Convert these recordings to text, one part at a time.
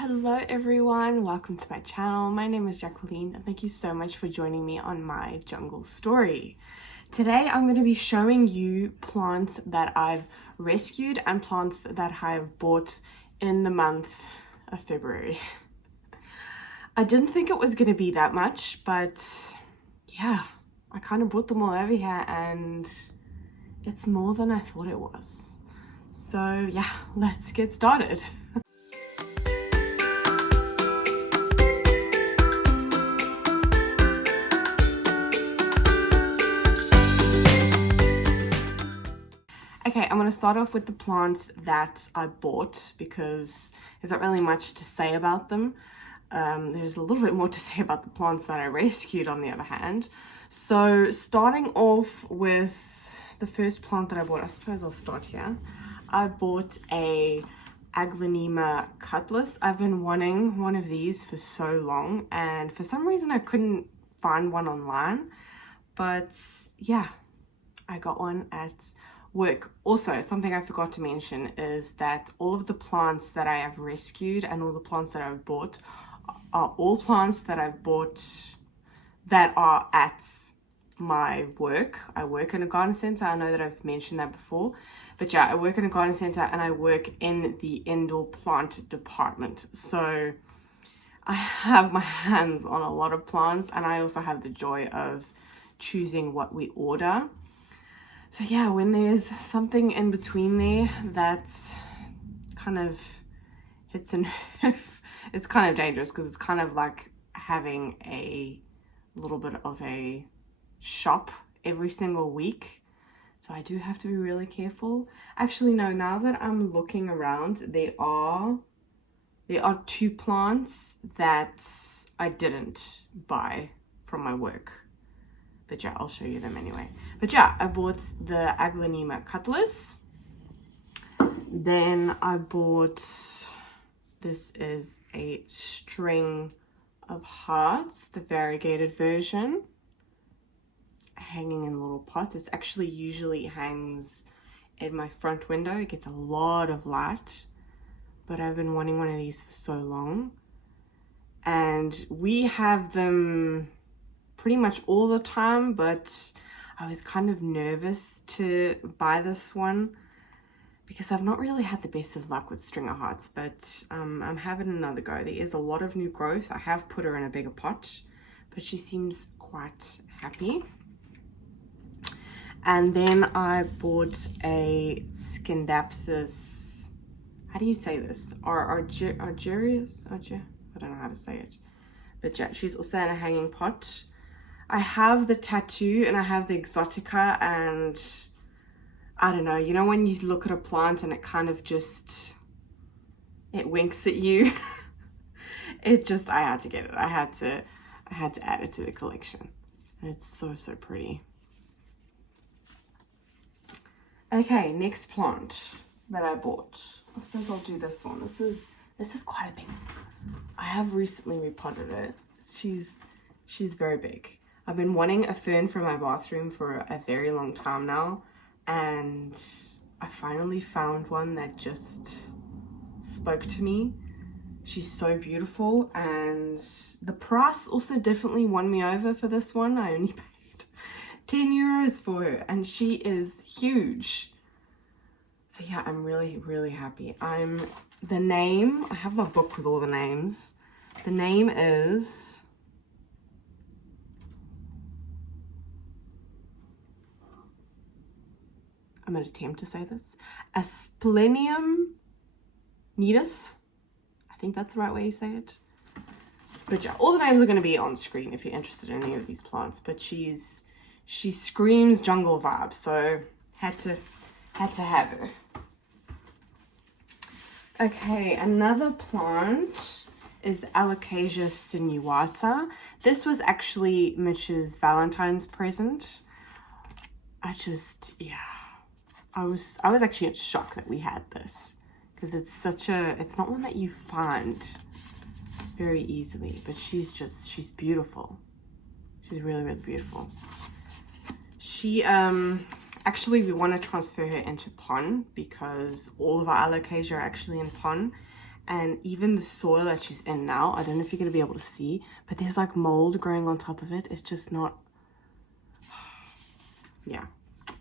Hello everyone, welcome to my channel. My name is Jacqueline and thank you so much for joining me on my jungle story. Today I'm going to be showing you plants that I've rescued and plants that I've bought in the month of February. I didn't think it was going to be that much, but yeah, I kind of brought them all over here and it's more than I thought it was. So yeah, let's get started. Okay, I'm going to start off with the plants that I bought because there's not really much to say about them. There's a little bit more to say about the plants that I rescued on the other hand. So starting off with the first plant that I bought, I suppose I'll start here. I bought a Aglaonema cutlass. I've been wanting one of these for so long and for some reason I couldn't find one online. But yeah, I got one at work. Also, something I forgot to mention is that all of the plants that I have rescued and all the plants that I've bought are all plants that I've bought that are at my work. I work in a garden center. I know that I've mentioned that before, but yeah, I work in a garden center and I work in the indoor plant department. So I have my hands on a lot of plants and I also have the joy of choosing what we order. So yeah, when there's something in between there that kind of hits a nerve, it's kind of dangerous because it's kind of like having a little bit of a shop every single week. So I do have to be really careful. Actually, no, now that I'm looking around, there are 2 plants that I didn't buy from my work. But yeah, I'll show you them anyway. But yeah, I bought the Aglaonema cutlass. Then I bought, this is a string of hearts, the variegated version. It's hanging in little pots. It's actually usually hangs in my front window. It gets a lot of light, but I've been wanting one of these for so long. And we have them pretty much all the time, but I was kind of nervous to buy this one because I've not really had the best of luck with stringer hearts, but I'm having another go. There is a lot of new growth. I have put her in a bigger pot, but she seems quite happy. And then I bought a Scindapsus, how do you say this? Argyrius? I don't know how to say it. But yeah, she's also in a hanging pot. I have the tattoo and I have the exotica, and I don't know, you know when you look at a plant and it kind of just, it winks at you. I had to get it. I had to add it to the collection. And it's so pretty. Okay, next plant that I bought. I suppose I'll do this one. This is quite a big one. I have recently repotted it. She's very big. I've been wanting a fern for my bathroom for a very long time now, and I finally found one that just spoke to me. She's so beautiful, and the price also definitely won me over for this one. I only paid 10 euros for her, and she is huge. So yeah, I'm really happy. The name, I have my book with all the names. The name is, I'm going to attempt to say this, Asplenium nidus. I think that's the right way you say it. But yeah, all the names are going to be on screen if you're interested in any of these plants. But she screams jungle vibes, so had to have her. Okay, another plant is the Alocasia sinuata. This was actually Mitch's Valentine's present. I was actually in shock that we had this because it's not one that you find very easily, but she's beautiful. She's really beautiful. She actually, we want to transfer her into pon because all of our alocasia are actually in pon, And even the soil that she's in now, I don't know if you're going to be able to see, but there's like mold growing on top of it. It's just not, yeah.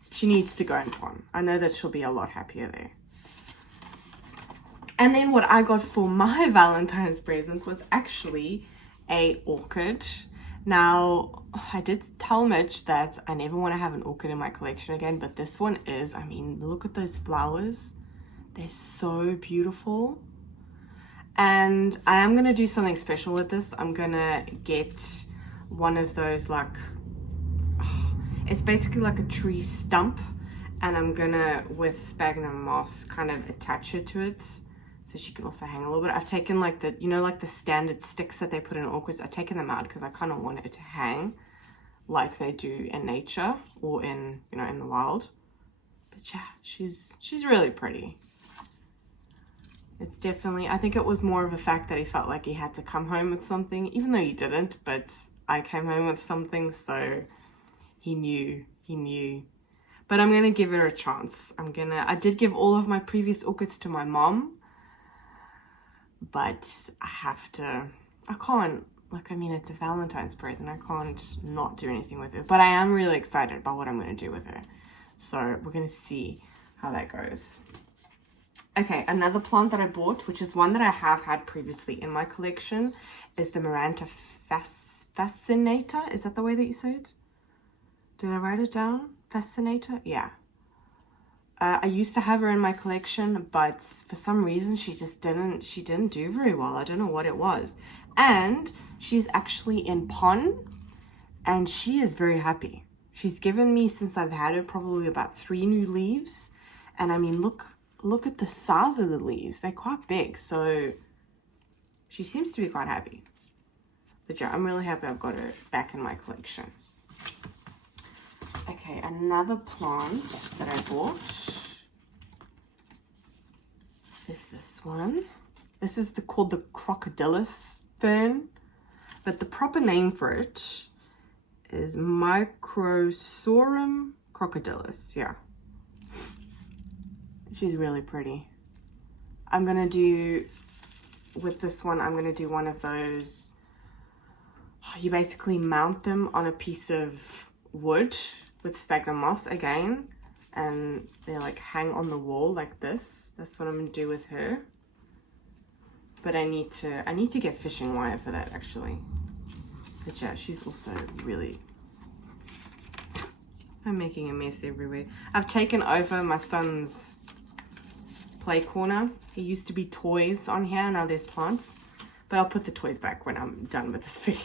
She needs to go in pond. I know that she'll be a lot happier there. And then what I got for my Valentine's present was actually a orchid. Now, I did tell Mitch that I never want to have an orchid in my collection again, but this one is, I mean, look at those flowers. They're so beautiful. And I am going to do something special with this. I'm going to get one of those, like, it's basically like a tree stump, and I'm going to, with sphagnum moss, kind of attach it to it so she can also hang a little bit. I've taken like the, you know, like the standard sticks that they put in orchids. I've taken them out because I kind of want it to hang like they do in nature or in, you know, in the wild. But yeah, she's really pretty. It's definitely, I think it was more of a fact that he felt like he had to come home with something, even though he didn't, but I came home with something, so he knew. But I'm going to give her a chance. I did give all of my previous orchids to my mom, but I can't, like, I mean, it's a Valentine's present. I can't not do anything with it, but I am really excited about what I'm going to do with her. So we're going to see how that goes. Okay, another plant that I bought, which is one that I have had previously in my collection, is the Maranta Fascinator. Is that the way that you say it? Did I write it down? Fascinator? Yeah. I used to have her in my collection, but for some reason she didn't do very well. I don't know what it was. And she's actually in pon, and she is very happy. She's given me, since I've had her, probably about 3 new leaves. And I mean, look at the size of the leaves. They're quite big, so she seems to be quite happy. But yeah, I'm really happy I've got her back in my collection. Okay, another plant that I bought is this one. This is called the crocodilus fern, but the proper name for it is Microsorum crocodilus. Yeah. She's really pretty. I'm going to do, with this one, I'm going to do one of those, you basically mount them on a piece of wood with sphagnum moss again, and they like hang on the wall like this. That's what I'm going to do with her. But I need to get fishing wire for that, actually. But yeah, she's also really, I'm making a mess everywhere. I've taken over my son's play corner. There used to be toys on here, now there's plants, but I'll put the toys back when I'm done with this video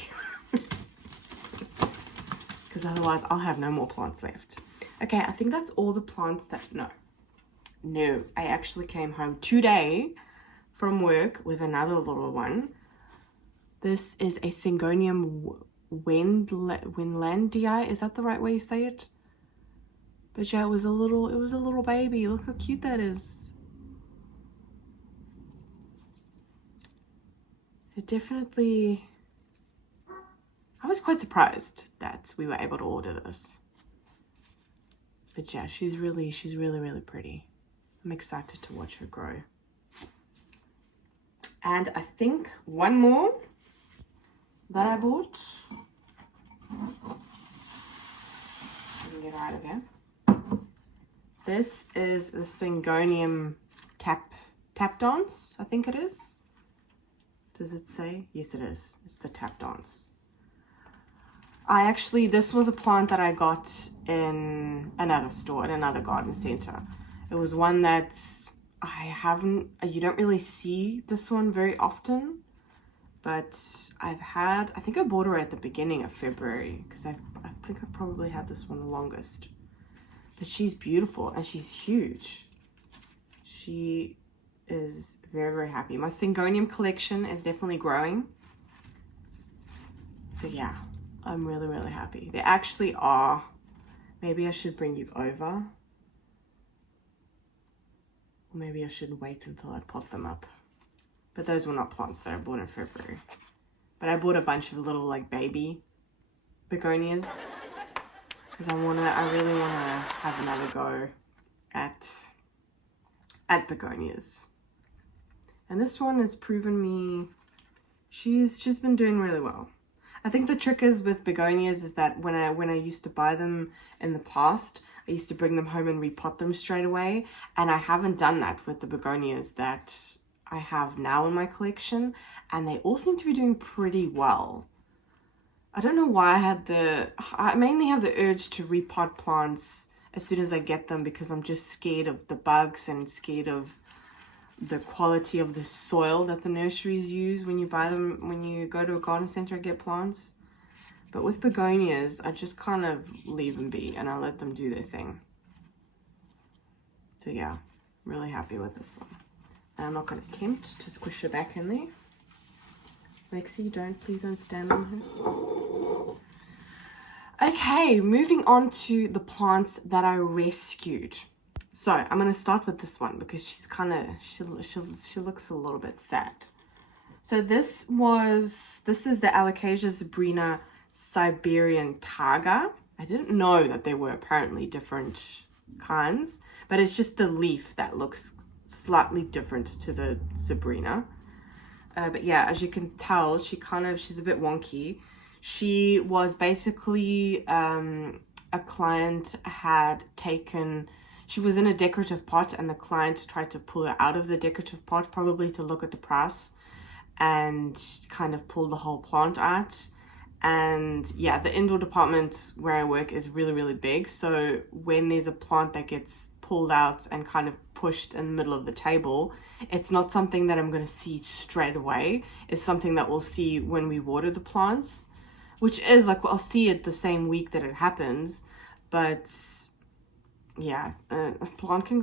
because otherwise I'll have no more plants left. Okay, I think that's all the plants that, no, I actually came home today from work with another little one. This is a Syngonium Wendlandii. Is that the right way you say it? But yeah, it was a little baby. Look how cute that is. It definitely, I was quite surprised that we were able to order this. But yeah, she's really pretty. I'm excited to watch her grow. And I think one more that I bought. Let me get out of here. This is the Syngonium tap dance, I think it is. Does it say? Yes, it is. It's the tap dance. This was a plant that I got in another store, in another garden center. It was one that you don't really see this one very often, but I think I bought her at the beginning of February, because I think I've probably had this one the longest. But she's beautiful and she's huge. She is very happy. My Syngonium collection is definitely growing. So yeah, I'm really happy. They actually are, maybe I should bring you over. Or maybe I should wait until I pot them up. But those were not plants that I bought in February. But I bought a bunch of little like baby begonias, because I really wanna have another go at begonias. And this one has proven me, she's been doing really well. I think the trick is with begonias is that when I used to buy them in the past, I used to bring them home and repot them straight away. And I haven't done that with the begonias that I have now in my collection. And they all seem to be doing pretty well. I don't know why I mainly have the urge to repot plants as soon as I get them, because I'm just scared of the bugs and scared of the quality of the soil that the nurseries use when you buy them, when you go to a garden center and get plants. But with begonias, I just kind of leave them be and I let them do their thing. So yeah, really happy with this one. And I'm not going to attempt to squish her back in there. Lexi, please don't stand on her. Okay, moving on to the plants that I rescued. So I'm going to start with this one because she's kind of, she looks a little bit sad. So this is the Alocasia zebrina Siberian Targa. I didn't know that there were apparently different kinds, but it's just the leaf that looks slightly different to the zebrina. But yeah, as you can tell, she's a bit wonky. She was basically a client had taken, she was in a decorative pot and the client tried to pull her out of the decorative pot, probably to look at the price, and kind of pull the whole plant out. And yeah, the indoor department where I work is really, really big. So when there's a plant that gets pulled out and kind of pushed in the middle of the table, it's not something that I'm going to see straight away. It's something that we'll see when we water the plants, which is like, I'll see it the same week that it happens. But yeah, a plant can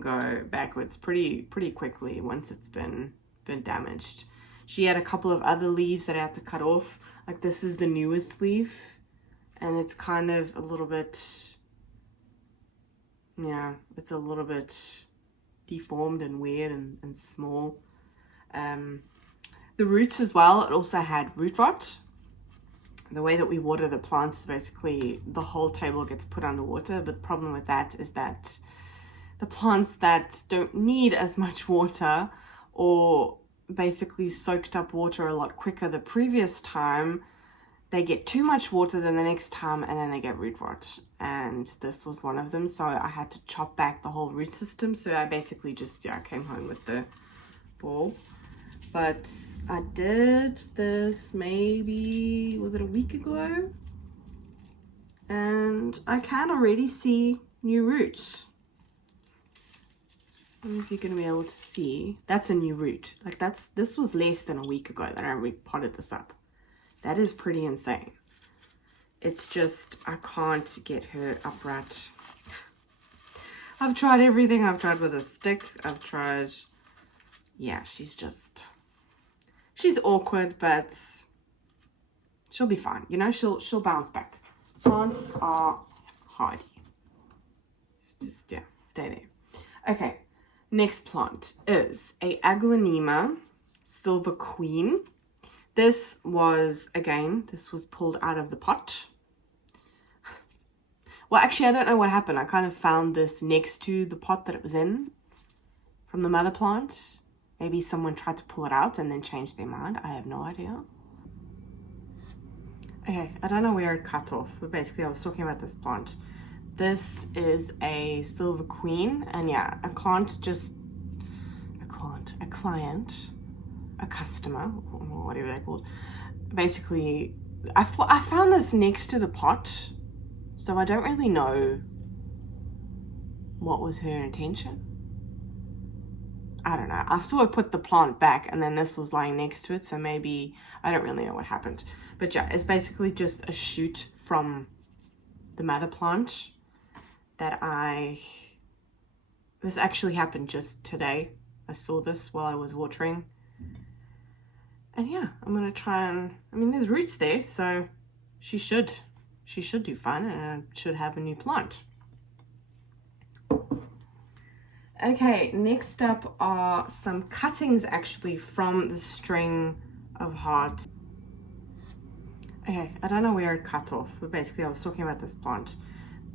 go backwards pretty quickly once it's been damaged. She had a couple of other leaves that I had to cut off. Like this is the newest leaf, and it's kind of a little bit, yeah, it's a little bit deformed and weird and small. The roots as well, it also had root rot. The way that we water the plants is basically the whole table gets put underwater, but the problem with that is that the plants that don't need as much water, or basically soaked up water a lot quicker the previous time, they get too much water then the next time, and then they get root rot. And this was one of them, so I had to chop back the whole root system. So I basically just came home with the ball. But I did this maybe, was it a week ago? And I can already see new roots. I don't know if you're going to be able to see. That's a new root. Like this was less than a week ago that I repotted this up. That is pretty insane. It's just, I can't get her upright. I've tried everything. I've tried with a stick. I've tried, yeah, she's awkward, but she'll be fine. You know, she'll bounce back. Plants are hardy. Just, yeah, stay there. Okay. Next plant is a Aglaonema Silver Queen. This was pulled out of the pot. Well, actually, I don't know what happened. I kind of found this next to the pot that it was in from the mother plant. Maybe someone tried to pull it out and then changed their mind. I have no idea. Okay, I don't know where it cut off, but basically I was talking about this plant. This is a Silver Queen, and yeah, a customer, or whatever they're called. Basically, I found this next to the pot, so I don't really know what was her intention. I don't know. I saw her put the plant back, and then this was lying next to it, so maybe, I don't really know what happened. But yeah, it's basically just a shoot from the mother plant that this actually happened just today. I saw this while I was watering. And yeah, I'm going to try and, I mean, there's roots there, so she should do fine, and I should have a new plant. Okay, next up are some cuttings actually from the string of heart. Okay, I don't know where it cut off, but basically I was talking about this plant.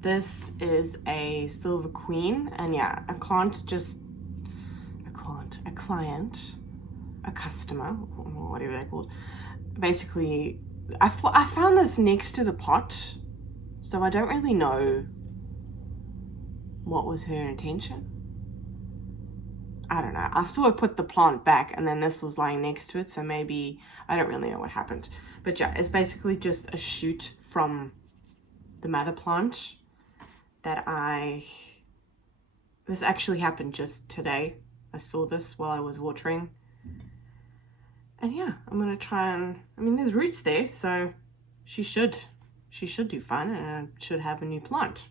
This is a Silver Queen, and yeah, a client, a customer, or whatever they're called, basically, I found this next to the pot, so I don't really know what was her intention. I don't know. I saw her put the plant back and then this was lying next to it, so maybe, I don't really know what happened. But yeah, it's basically just a shoot from the mother plant that this actually happened just today. I saw this while I was watering. And yeah, I'm gonna try and, I mean, there's roots there, so she should do fine and I should have a new plant.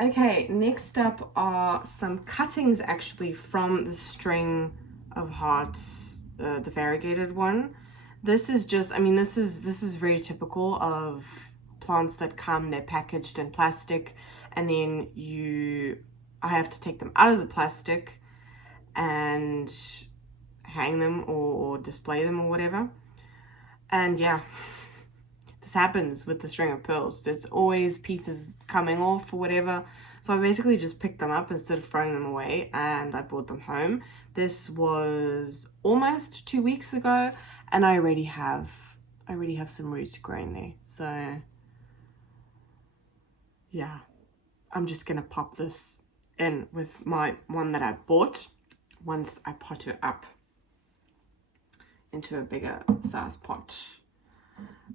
Okay, next up are some cuttings actually from the string of hearts, the variegated one. This is just, I mean, this is very typical of plants that come, they're packaged in plastic, and then I have to take them out of the plastic and hang them or display them or whatever. And yeah, this happens with the string of pearls. It's always pieces coming off or whatever. So I basically just picked them up instead of throwing them away and I brought them home. This was almost 2 weeks ago and I already have some roots growing there. So yeah, I'm just gonna pop this in with my one that I bought once I pot it up into a bigger size pot.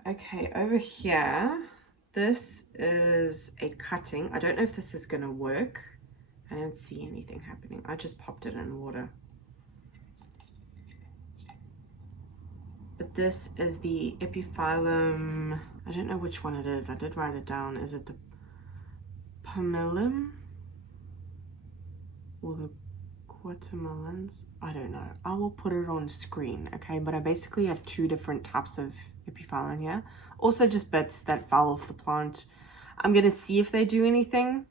Okay, over here, this is a cutting. I don't know if this is gonna work. I don't see anything happening. I just popped it in water. But this is the epiphyllum. I don't know which one it is. I did write it down. Is it the pomilum or the quatermallans? I don't know. I will put it on screen, okay? But I basically have 2 different types of epiphyllum here. Also just bits that fell off the plant. I'm gonna see if they do anything.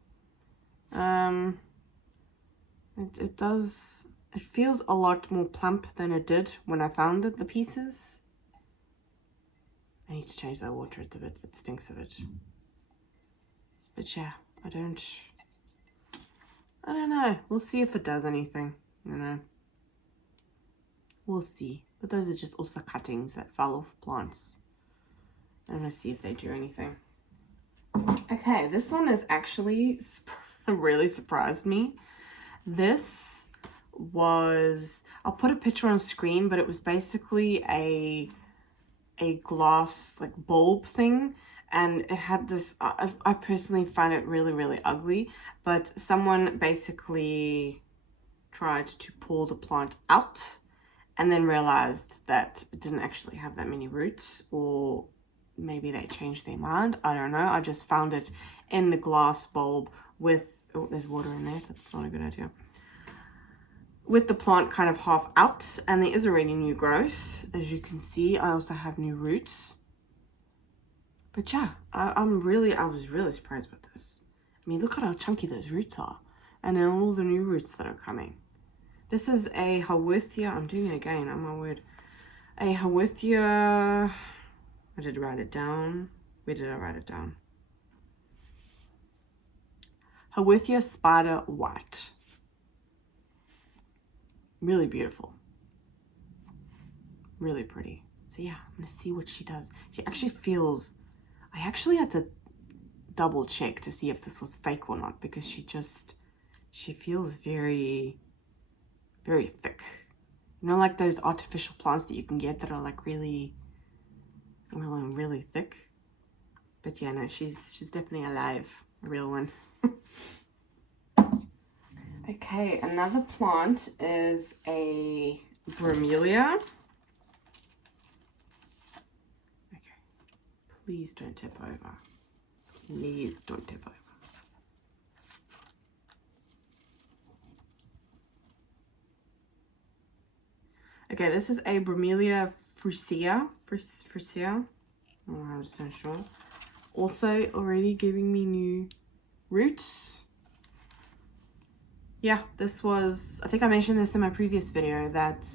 It feels a lot more plump than it did when I found it, the pieces. I need to change that water, it stinks of it. But yeah, I don't know. We'll see if it does anything, you know. We'll see. But those are just also cuttings that fell off plants. I'm gonna see if they do anything. Okay, this one is actually really surprised me. This was, I'll put a picture on screen, but it was basically a glass like bulb thing, and it had this, I personally find it really, really ugly, but someone basically tried to pull the plant out and then realized that it didn't actually have that many roots, or maybe they changed their mind. I don't know. I just found it in the glass bulb with, oh, there's water in there. That's not a good idea. With the plant kind of half out, and there is already new growth. As you can see, I also have new roots. But yeah, I was really surprised with this. I mean, look at how chunky those roots are. And then all the new roots that are coming. This is a Haworthia. I'm doing it again, oh my word. A Haworthia. I did write it down. Where did I write it down? Haworthia Spider White. Really beautiful. Really pretty. So yeah, I'm gonna see what she does. She actually feels, I actually had to double check to see if this was fake or not, because she feels very, very thick. You know, like those artificial plants that you can get that are like really, really, really thick. But yeah, no, she's definitely alive, a real one. Okay, another plant is a bromelia. Okay, please don't tip over. Please don't tip over. Okay, this is a bromelia fruscia. I'm not 100% sure. Also already giving me new roots. Yeah, this was, I think I mentioned this in my previous video, that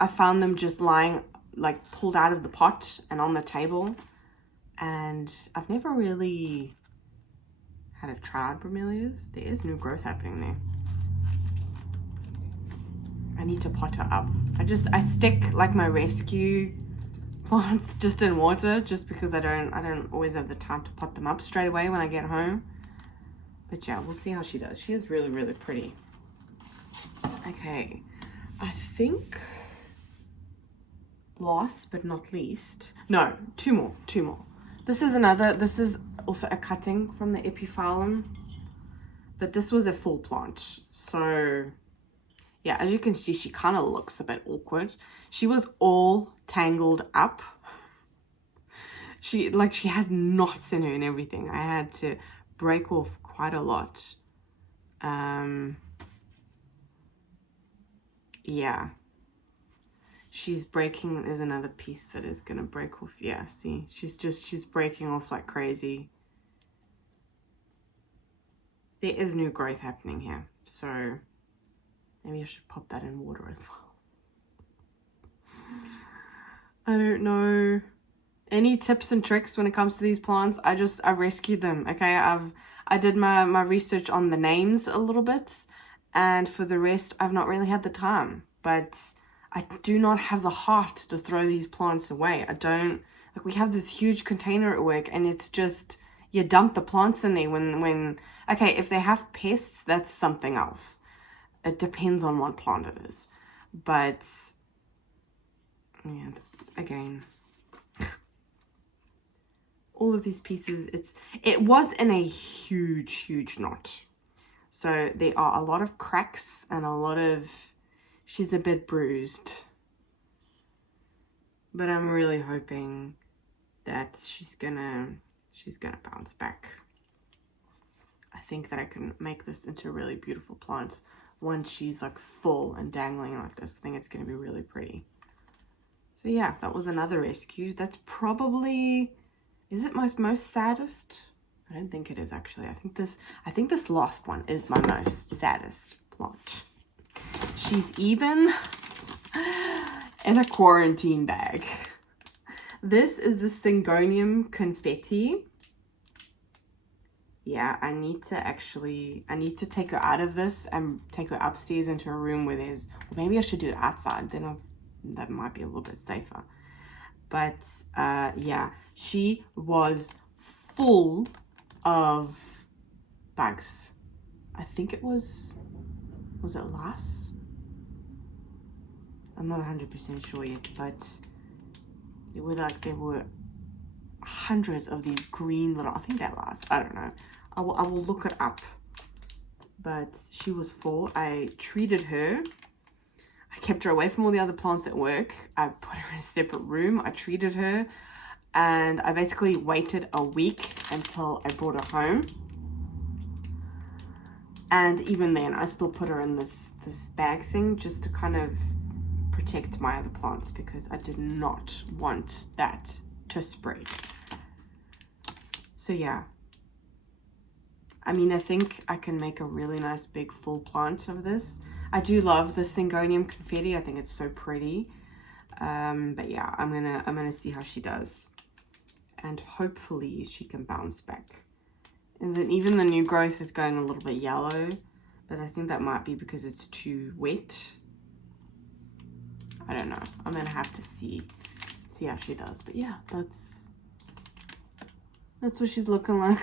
I found them just lying, like pulled out of the pot and on the table. And I've never really had a tried bromelias. There is new growth happening there. need to pot her up. I stick like my rescue plants just in water, just because I don't always have the time to pot them up straight away when I get home. But yeah, we'll see how she does. She is really, really pretty. Okay, I think last but not least, no, two more. This is also a cutting from the epiphyllum, but this was a full plant. So yeah, as you can see, she kind of looks a bit awkward. She was all tangled up. She had knots in her and everything. I had to break off quite a lot. Yeah. She's breaking, there's another piece that is gonna break off. Yeah, see, she's breaking off like crazy. There is new growth happening here, so maybe I should pop that in water as well. I don't know. Any tips and tricks when it comes to these plants? I rescued them, okay? I did my research on the names a little bit, and for the rest, I've not really had the time. But I do not have the heart to throw these plants away. I don't, like, we have this huge container at work, and it's just, you dump the plants in there when okay, if they have pests, that's something else. It depends on what plant it is. But yeah, that's, again, all of these pieces, it was in a huge knot. So there are a lot of cracks and a lot of, she's a bit bruised. But I'm really hoping that she's gonna bounce back. I think that I can make this into a really beautiful plant once she's like full and dangling like this. I think it's gonna be really pretty. So yeah, that was another rescue. That's probably, is it most saddest? I don't think it is actually. I think this last one is my most saddest plant. She's even in a quarantine bag. This is the Syngonium confetti. Yeah, I need to take her out of this and take her upstairs into a room where there's, or maybe I should do it outside, then that might be a little bit safer. But yeah, she was full of bugs. I think it was it lice? I'm not 100% sure yet, but there were hundreds of these green little, I think they're lice, I don't know. I will look it up. But she was full. I treated her. I kept her away from all the other plants at work. I put her in a separate room. I treated her. And I basically waited a week until I brought her home. And even then, I still put her in this bag thing just to kind of protect my other plants, because I did not want that to spread. So yeah. I mean, I think I can make a really nice big full plant of this. I do love the Syngonium confetti. I think it's so pretty. But yeah, I'm gonna see how she does, and hopefully she can bounce back. And then even the new growth is going a little bit yellow, but I think that might be because it's too wet. I don't know. I'm gonna have to see how she does. But yeah, that's what she's looking like.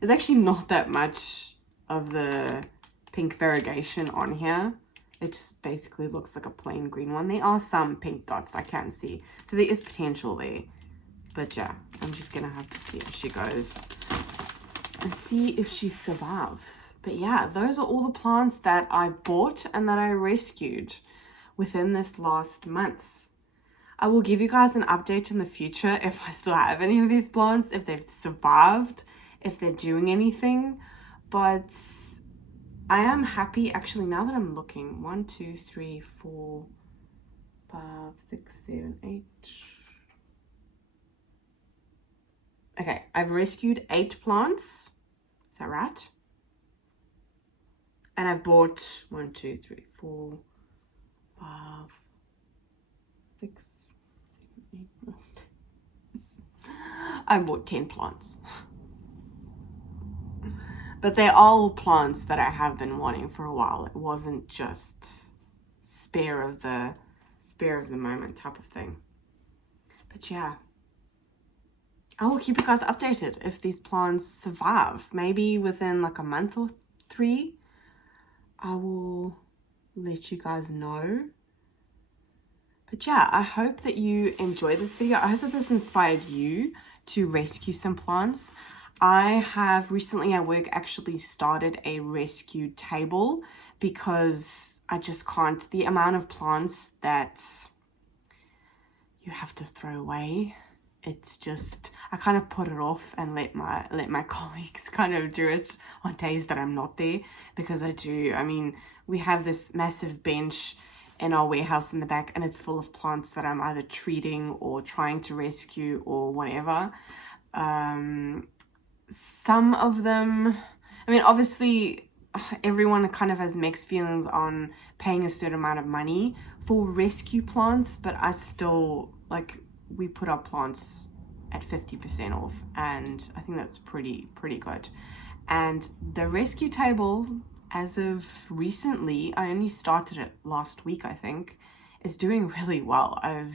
There's actually not that much of the pink variegation on here. It just basically looks like a plain green one. There are some pink dots I can see, so there is potential there. But yeah, I'm just gonna have to see how she goes and see if she survives. But yeah, those are all the plants that I bought and that I rescued within this last month. I will give you guys an update in the future if I still have any of these plants, if they've survived, if they're doing anything. But I am happy, actually, now that I'm looking. 1, 2, 3, 4, 5, 6, 7, 8. Okay, I've rescued 8 plants. Is that right? And I've bought 1, 2, 3, 4, 5, 6, 7, 8, 9. I bought 10 plants. But they're all plants that I have been wanting for a while. It wasn't just spare of the moment type of thing. But yeah, I will keep you guys updated if these plants survive. Maybe within like a month or 3, I will let you guys know. But yeah, I hope that you enjoyed this video. I hope that this inspired you to rescue some plants. I have recently at work actually started a rescue table because I just can't. The amount of plants that you have to throw away, it's just, I kind of put it off and let my colleagues kind of do it on days that I'm not there, because I mean, we have this massive bench in our warehouse in the back, and it's full of plants that I'm either treating or trying to rescue or whatever. Some of them, I mean, obviously everyone kind of has mixed feelings on paying a certain amount of money for rescue plants, but I still, like, we put our plants at 50% off, and I think that's pretty good. And the rescue table, as of recently, I only started it last week, I think, is doing really well. I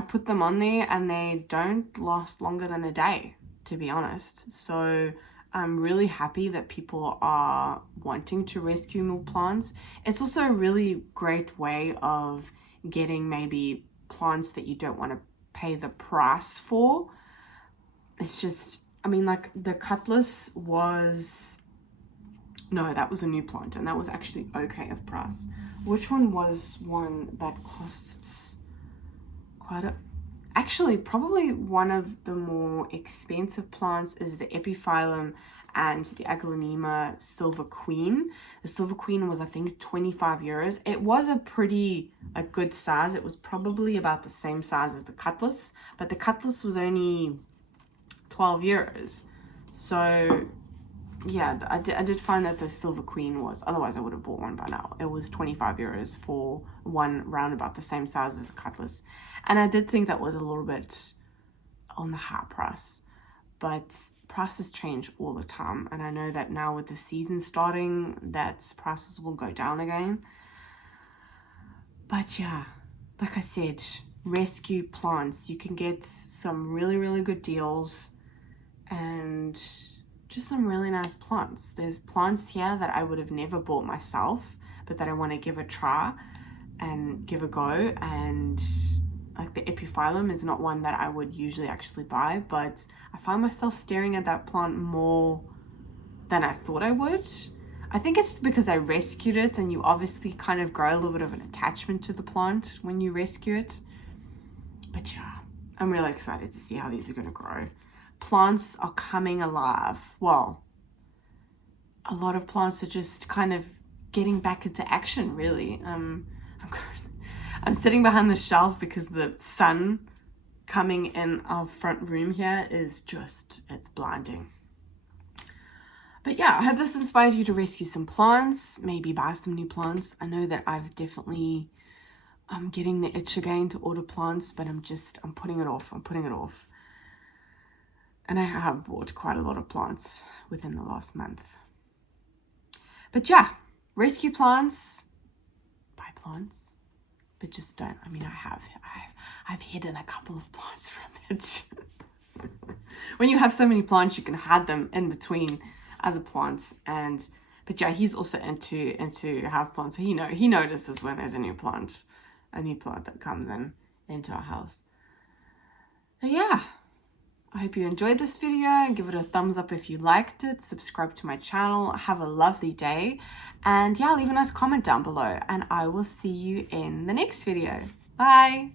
put them on there and they don't last longer than a day, to be honest. So I'm really happy that people are wanting to rescue more plants. It's also a really great way of getting maybe plants that you don't want to pay the price for. It's just, I mean, like the cutlass was, no, that was a new plant, and that was actually okay of price. Which one was one that costs actually probably one of the more expensive plants is the epiphyllum and the aglaonema silver queen. The silver queen was, I think, 25 euros. It was a pretty good size. It was probably about the same size as the cutlass, but the cutlass was only 12 euros. So yeah, I did find that the silver queen was, otherwise I would have bought one by now. It was 25 euros for one round about the same size as the cutlass. And I did think that was a little bit on the high price, but prices change all the time. And I know that now with the season starting, that prices will go down again. But yeah, like I said, rescue plants, you can get some really good deals and just some really nice plants. There's plants here that I would have never bought myself, but that I want to give a try and give a go. And like the epiphyllum is not one that I would usually actually buy, but I find myself staring at that plant more than I thought I would. I think it's because I rescued it, and you obviously kind of grow a little bit of an attachment to the plant when you rescue it. But yeah, I'm really excited to see how these are going to grow. Plants are coming alive. Well, a lot of plants are just kind of getting back into action, really. I'm sitting behind the shelf because the sun coming in our front room here is just, it's blinding. But yeah, I hope this inspired you to rescue some plants, maybe buy some new plants. I know that I'm getting the itch again to order plants, but I'm putting it off. And I have bought quite a lot of plants within the last month. But yeah, rescue plants, buy plants, but just don't. I mean, I've hidden a couple of plants from it. When you have so many plants, you can hide them in between other plants. But yeah, he's also into house plants, so he notices when there's a new plant that comes into our house. But yeah, I hope you enjoyed this video. Give it a thumbs up if you liked it. Subscribe to my channel. Have a lovely day. And yeah, leave a nice comment down below. And I will see you in the next video. Bye.